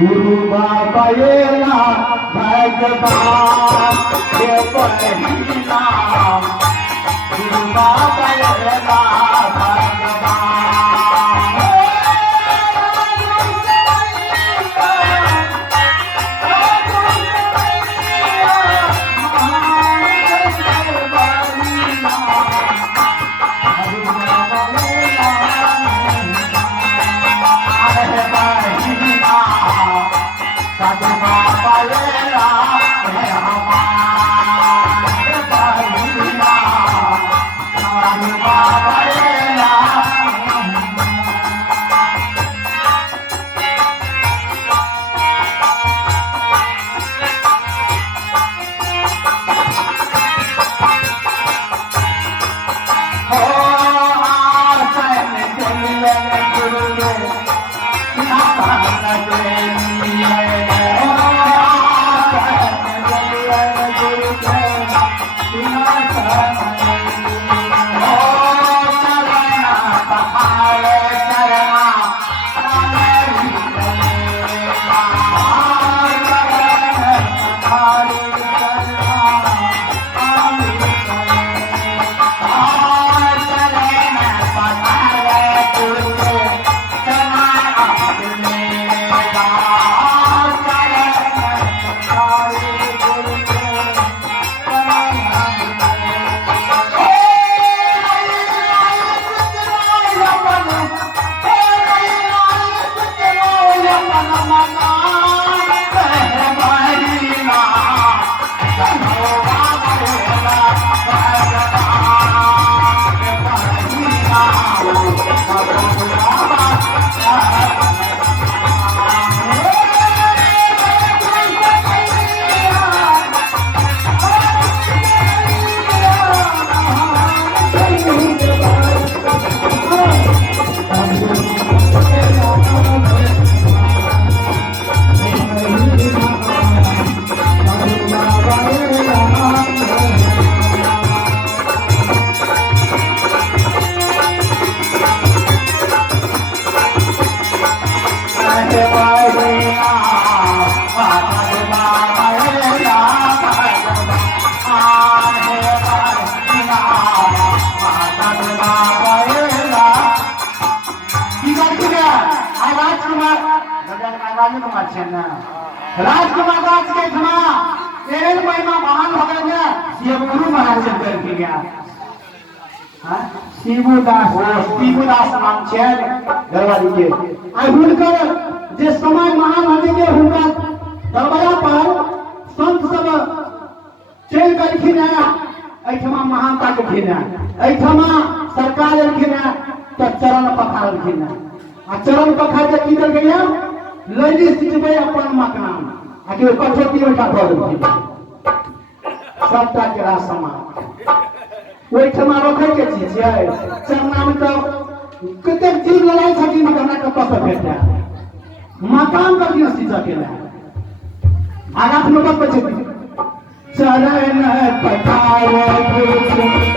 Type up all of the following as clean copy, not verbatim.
गुरु बाबा भगवान के पहिला गुरु बाबा भगवान राजकुमार दास के खना एहन महिमा महान हो गए हैं शिवगुरु महाराज शंकर के गया हां शिवदास नाम छे दरबारी के आ हुनकर जे समय महान होने के हुनका दरबार पर संत सब चल करखिन है एठमा महानता के खिन है एठमा सरकार एलखिन है त चरण पखारलखिन है आ चरण पखार के की कर गया लैली सिटबे अपन मकान आके कठोती उठा कर सबटा केरा समान ओइ ठमा रखे के चीज है चरना में तो कते चीज लड़ाई छकी में हमरा के पस भेटा मकान का दिन सीधा केला आगाथ में बच चरण पठाओ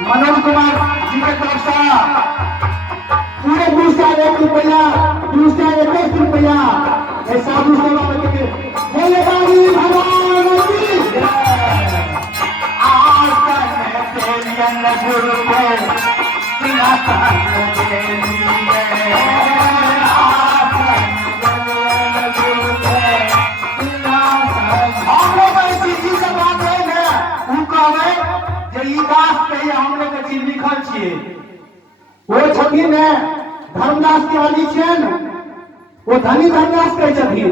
मनोज कुमार जी के तरफ से पूरे ₹1 ₹21 ये साधु सेवा करके बोले बाबू भगवान की आसन तेलियन गुरु को सिंहासन दे लिए लिखल छियै वो छथिन धर्मदास के वाली छियन वो धनी धर्मदास कहै छथिन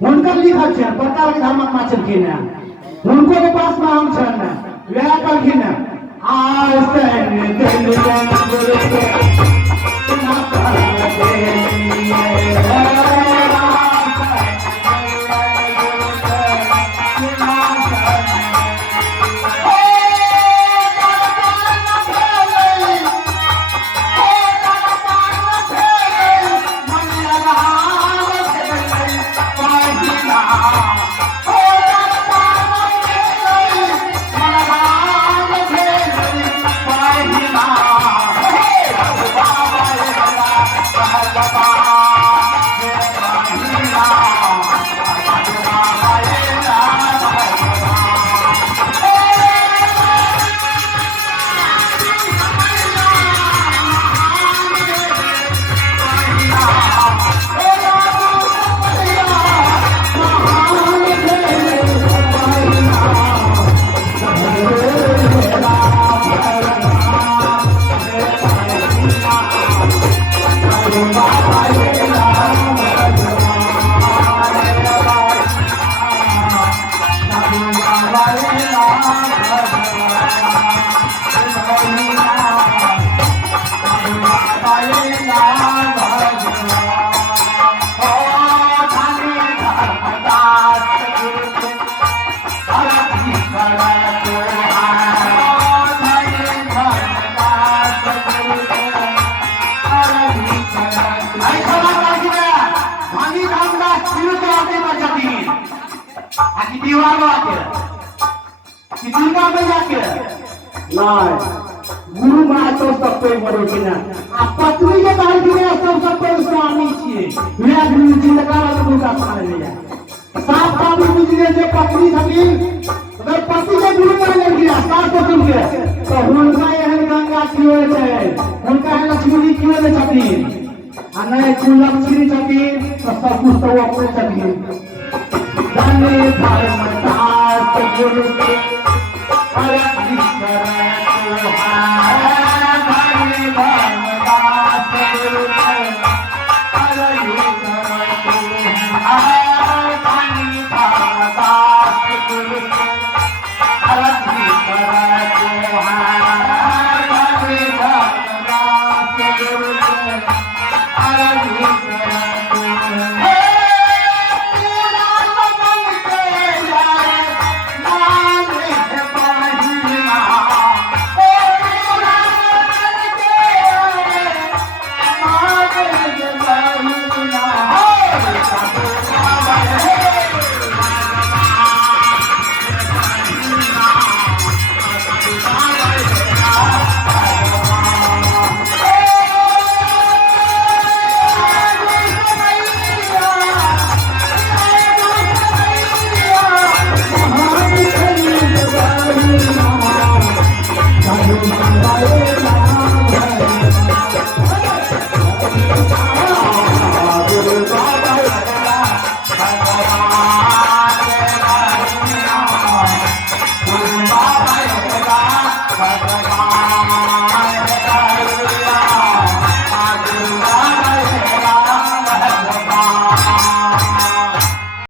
हुनकर लिखल छियन बड़का बड़ी धर्मात्मा छलखिन हुनको के पास में हम छन वह कहलखिन आसन तेलियन गुरु को सिंहासन दे लिए गुरु महाराज सब कोई बड़ो कि ना आ पत्नी के दाल की सब कोई स्वामी छिए वे गुरु जी लगा गुरु का स्थान ले जा साफ साफ बुझिए जे पत्नी छथिन अगर पति के गुरु मान ले गया साफ को सुन के तो हुनका एहन गंगा कियो छै हुनका एहन लक्ष्मी कियो ने छथिन आ नहीं कुलक्ष्मी छथिन तो सब कुछ तो अपने छथिन धन्य धर्मदास गुरु के अलग करे तो है